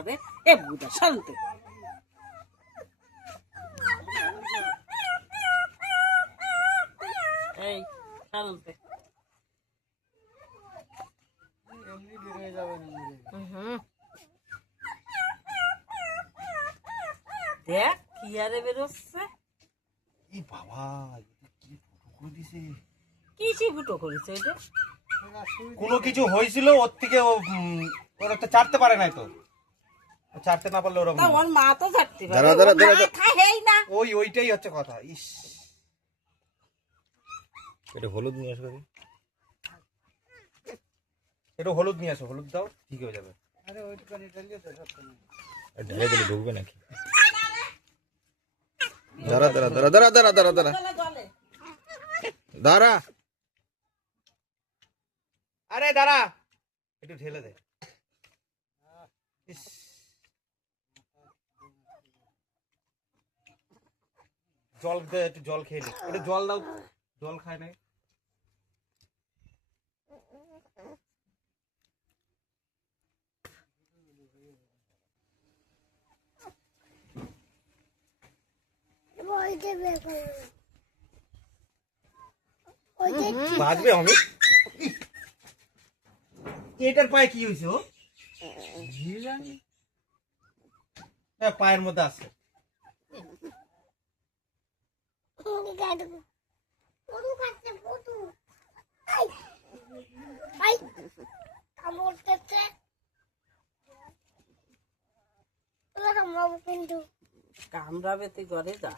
রে এ বুদা শান্তি এই শান্তি দেখ কি আরে বেরোচ্ছে এই বাবা কি ফুটো করে দিছে কি ফুটো করেছে এটা কোনো কিছু হয়েছিল ওর থেকে ওরা তো চাটতে পারে নাই তো চাটতে না পারলে ওরকম ওর মা তো চাটতে পারে খাই না ওইটাই হচ্ছে কথা ইস এটা হলুদ নিয়ে আসবে এটা হলুদ নিয়ে আসো হলুদ দাও ঠিক হয়ে যাবে ঢেলে দিলে ঢুকবে নাকি দাঁড়া দাঁড়া দাঁড়া দাঁড়া দাঁড়া দাঁড়া দাঁড়া দাঁড়া আরে দাঁড়া একটু ঢেলে দে ইস জল দে একটু জল খেয়ে নি একটু জল দাও জল খায় নাই বাজবে অমিত এটার পায়ে কি হয়েছে ও পায়ের মধ্যে আছে কামড়াবে তুই ঘরে যা